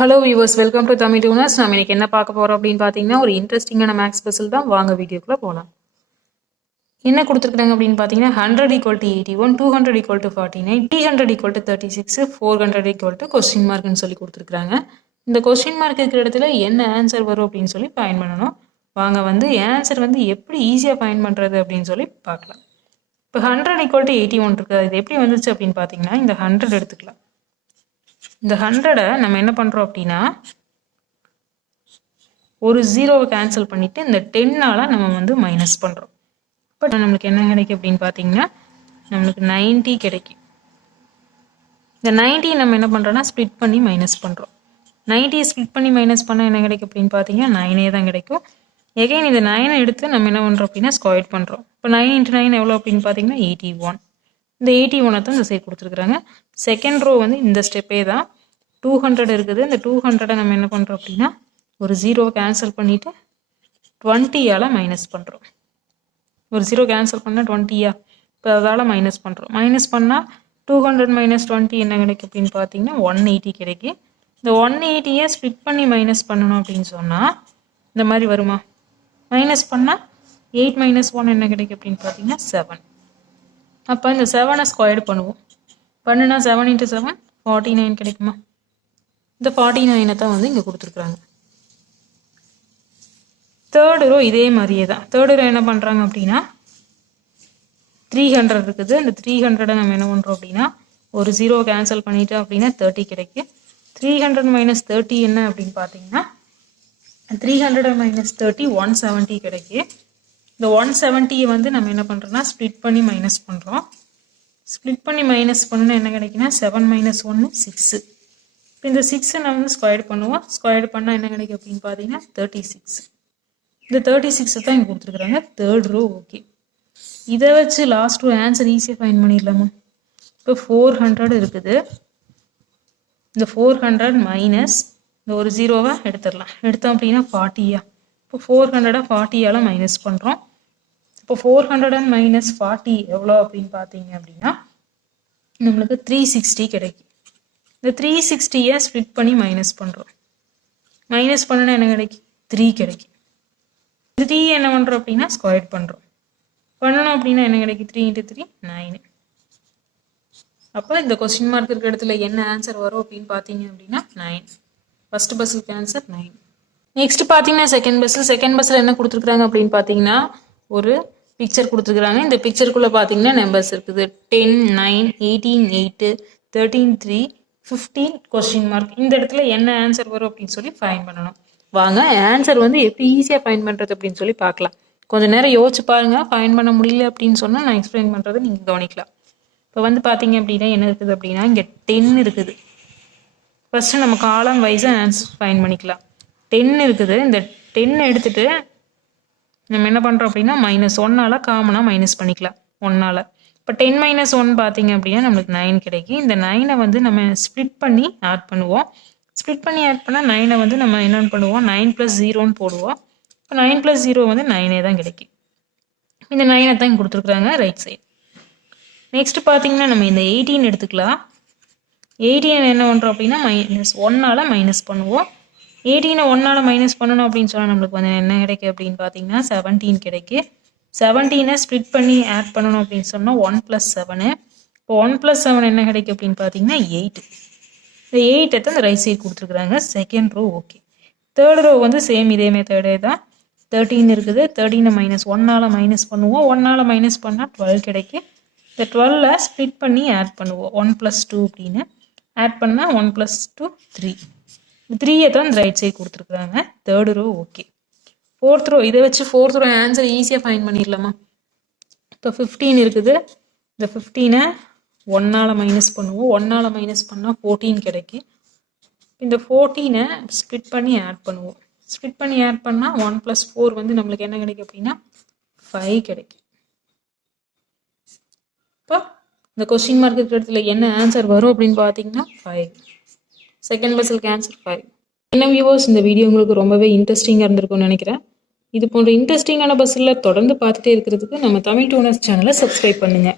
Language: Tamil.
Hello viewers, welcome to Tamil tuners. நம்ம இன்னைக்கு என்ன பார்க்க போறோம் அப்படின்னு பார்த்தீங்கன்னா, ஒரு இன்ட்ரெஸ்டிங்கான மேக்ஸ் பசில் தான். வாங்க வீடியோக்குள்ள போகலாம். என்ன கொடுத்துருக்காங்க அப்படின்னு பார்த்தீங்கன்னா, 100 = 81, 200 = 49, 300 = 36, 400 = கொஸ்டின் மார்க்னு சொல்லி கொடுத்துருக்காங்க. இந்த கொஸ்டின் மார்க் இருக்கிற இடத்துல என்ன ஆன்சர் வரும் அப்படின்னு சொல்லி ஃபைண்ட் பண்ணணும். வாங்க ஆன்சர் எப்படி ஈஸியாக ஃபைண்ட் பண்ணுறது அப்படின்னு சொல்லி பார்க்கலாம். இப்போ 100 = 81 இருக்குது. இது எப்படி வந்துச்சு அப்படின்னு பார்த்தீங்கன்னா, இந்த 100 எடுத்துக்கலாம். இந்த 100 நம்ம என்ன பண்ணுறோம் அப்படின்னா, ஒரு ஜீரோவை கேன்சல் பண்ணிவிட்டு இந்த 10ஆல் நம்ம மைனஸ் பண்ணுறோம். பட் நம்மளுக்கு என்ன கிடைக்கும் அப்படின்னு பார்த்தீங்கன்னா, நம்மளுக்கு 90 கிடைக்கும். இந்த 90 நம்ம என்ன பண்ணுறோன்னா ஸ்ப்ளிட் பண்ணி மைனஸ் பண்ணுறோம். 90 ஸ்ப்ளிட் பண்ணி மைனஸ் பண்ணால் என்ன கிடைக்கும் அப்படின்னு பார்த்தீங்கன்னா 9 தான் கிடைக்கும். எகைன் இந்த 9 எடுத்து நம்ம என்ன பண்ணுறோம் அப்படின்னா ஸ்கொயர் பண்ணுறோம். இப்போ 9 × 9 எவ்வளோ அப்படின்னு பார்த்தீங்கன்னா 81. இந்த 81 தான் இந்த சைடு கொடுத்துருக்குறாங்க. செகண்ட் ரோ இந்த ஸ்டெப்பே தான். 200 இருக்குது. இந்த 200 நம்ம என்ன பண்ணுறோம் அப்படின்னா ஒரு ஜீரோவை கேன்சல் பண்ணிவிட்டு 20ஆல் மைனஸ் பண்ணுறோம். ஒரு ஜீரோ கேன்சல் பண்ணால் 20ஆ, இப்போ அதால் மைனஸ் பண்ணுறோம். மைனஸ் பண்ணால் 200 - 20 என்ன கிடைக்கும் அப்படின்னு பார்த்தீங்கன்னா 180 கிடைக்கும். இந்த 180யை ஸ்ப்ளிட் பண்ணி மைனஸ் பண்ணணும் அப்படின்னு சொன்னால் இந்த மாதிரி வருமா? மைனஸ் பண்ணால் 8 - 1 என்ன கிடைக்கும் அப்படின்னு பார்த்தீங்கன்னா 7. அப்போ இந்த 7ஐ ஸ்கொயர் பண்ணுவோம். பண்ணுனா 7 × 7 49 கிடைக்குமா? இந்த 49 தான் இங்கே கொடுத்துருக்குறாங்க. தேர்டு ரோ இதே மாதிரியே தான். தேர்டு ரோ என்ன பண்ணுறாங்க அப்படின்னா 300 இருக்குது. இந்த 300 நம்ம என்ன பண்ணுறோம் அப்படின்னா ஒரு ஜீரோ கேன்சல் பண்ணிட்டோம் அப்படின்னா 30 கிடைக்கும். 300 - 30 என்ன அப்படின்னு பார்த்தீங்கன்னா 300 - 30 170 கிடைக்கும். இந்த 170 நம்ம என்ன பண்ணுறோம்னா ஸ்ப்ளிட் பண்ணி மைனஸ் பண்ணுறோம். ஸ்ப்ளிட் பண்ணி மைனஸ் பண்ணால் என்ன கிடைக்குன்னா 7 - 1 6. இப்போ இந்த 6 நம்ம ஸ்கொயர் பண்ணுவோம். ஸ்கொயர் பண்ணால் என்ன கிடைக்கும் அப்படின்னு பார்த்தீங்கன்னா 36. இந்த 36 தான் இங்கே கொடுத்துருக்குறாங்க. Third row okay. இதை வச்சு லாஸ்ட் ரோ ஆன்சர் ஈஸியாக ஃபைண்ட் பண்ணிடலாமா? இப்போ 400 இருக்குது. இந்த 400 மைனஸ் இந்த ஒரு ஜீரோவை எடுத்துடலாம். எடுத்தோம் அப்படின்னா 40ஆ. இப்போ 400 40ஆல் மைனஸ் பண்ணுறோம். இப்போ 400 - 40 எவ்வளோ அப்படின்னு பார்த்தீங்க அப்படின்னா நம்மளுக்கு 360 கிடைக்கும். இந்த 360யை ஸ்ப்ளிட் பண்ணி மைனஸ் பண்ணுறோம். மைனஸ் பண்ணனா என்ன கிடைக்கும்? 3 கிடைக்கும். 3 என்ன பண்ணுறோம் அப்படின்னா ஸ்கொயர் பண்ணுறோம். பண்ணணும் அப்படின்னா என்ன கிடைக்கும்? 3 × 3 9. அப்போ இந்த கொஸ்டின் மார்க் இருக்கிற இடத்துல என்ன ஆன்சர் வரும் அப்படின்னு பார்த்தீங்க அப்படின்னா 9. ஃபர்ஸ்ட் பஸ்ஸுக்கு ஆன்சர் 9. நெக்ஸ்ட் பார்த்தீங்கன்னா செகண்ட் பஸ்ஸில். செகண்ட் பஸ்ஸில் என்ன கொடுத்துருக்குறாங்க அப்படின்னு பார்த்தீங்கன்னா ஒரு பிக்சர் கொடுத்துருக்குறாங்க. இந்த பிக்சருக்குள்ளே பார்த்தீங்கன்னா நம்பர்ஸ் இருக்குது. 10 9, 18 8, 13 3, 15 கொஸ்டின் மார்க். இந்த இடத்துல என்ன ஆன்சர் வரும் அப்படின்னு சொல்லி ஃபைண்ட் பண்ணணும். வாங்க ஆன்சர் எப்படி ஈஸியாக ஃபைண்ட் பண்ணுறது அப்படின்னு சொல்லி பார்க்கலாம். கொஞ்சம் நேரம் யோசிச்சு பாருங்கள். ஃபைண்ட் பண்ண முடியல அப்படின்னு சொன்னால் நான் எக்ஸ்பிளைன் பண்ணுறது நீங்கள் கவனிக்கலாம். இப்போ பார்த்தீங்க அப்படின்னா என்ன இருக்குது அப்படின்னா இங்கே 10 இருக்குது. ஃபஸ்ட்டு நம்ம காலம் வைஸாக ஆன்சர் ஃபைண்ட் பண்ணிக்கலாம். 10 இருக்குது. இந்த 10 எடுத்துகிட்டு நம்ம என்ன பண்ணுறோம் அப்படின்னா -1ஆல் காமனாக மைனஸ் பண்ணிக்கலாம். 1ஆல். இப்போ 10 - 1 பார்த்தீங்க அப்படின்னா நம்மளுக்கு 9 கிடைக்கும். இந்த 9ஐ நம்ம ஸ்ப்ளிட் பண்ணி ஆட் பண்ணுவோம். ஸ்ப்ளிட் பண்ணி ஆட் பண்ணால் 9ஐ நம்ம என்னென்னு பண்ணுவோம் 9 + 0ன்னு போடுவோம். இப்போ 9 + 0 9 தான் கிடைக்கும். இந்த 9 தான் இங்கே கொடுத்துருக்குறாங்க ரைட் சைடு. நெக்ஸ்ட் பார்த்தீங்கன்னா நம்ம இந்த 18 எடுத்துக்கலாம். 18 என்ன பண்ணுறோம் அப்படின்னா -1ஆல் மைனஸ் பண்ணுவோம். 18ஐ 1ஆல் மைனஸ் பண்ணணும் அப்படின்னு சொன்னால் நம்மளுக்கு என்ன கிடைக்கும் அப்படின்னு பார்த்தீங்கன்னா 17 கிடைக்கும். 17ஐ ஸ்ப்ளிட் பண்ணி ஆட் பண்ணணும் அப்படின்னு சொன்னால் 1 + 7. இப்போ 1 + 7 என்ன கிடைக்கும் அப்படின்னு பார்த்தீங்கன்னா 8. இந்த 8 தான் இந்த ரைட் சைடு கொடுத்துருக்குறாங்க. Second row okay. Third row same இதே மெத்தடே தான். 13 இருக்குது. 13ஐ -1ஆல் மைனஸ் பண்ணுவோம். 1ஆல் மைனஸ் பண்ணால் 12 கிடைக்கும். இந்த 12ஐ ஸ்ப்ளிட் பண்ணி ஆட் பண்ணுவோம். 1 + 2 அப்படின்னு ஆட் பண்ணால் 1 + 2 3. 3ஐ தான் இந்த ரைட் சைடு கொடுத்துருக்குறாங்க. Third row okay. Fourth row இதை வச்சு ஃபோர்த் ரோ ஆன்சர் ஈஸியாக ஃபைண்ட் பண்ணிடலாமா? இப்போ 15 இருக்குது. இந்த 15ஐ 1ஆல் மைனஸ் பண்ணுவோம். 1ஆல் மைனஸ் பண்ணால் 14 கிடைக்கும். இந்த 14ஐ ஸ்ப்ளிட் பண்ணி ஆட் பண்ணுவோம். ஸ்ப்ளிட் பண்ணி ஆட் பண்ணால் 1 + 4 நம்மளுக்கு என்ன கிடைக்கும் அப்படின்னா 5 கிடைக்கும். இப்போ இந்த கொஸ்டின் மார்க் இருக்கிற இடத்துல என்ன ஆன்சர் வரும் அப்படின்னு பார்த்தீங்கன்னா 5. செகண்ட் பஸ்ஸுக்கு ஆன்சர் 5. என்ன வியூவர்ஸ், இந்த வீடியோ உங்களுக்கு ரொம்பவே இன்ட்ரெஸ்டிங்காக இருந்திருக்கும்னு நினைக்கிறேன். இது போன்ற இன்ட்ரெஸ்டிங்கான பஸ்ஸில் தொடர்ந்து பார்த்துட்டே இருக்கிறதுக்கு நம்ம தமிழ் டியூனர்ஸ் சேனலை சப்ஸ்கிரைப் பண்ணுங்கள்.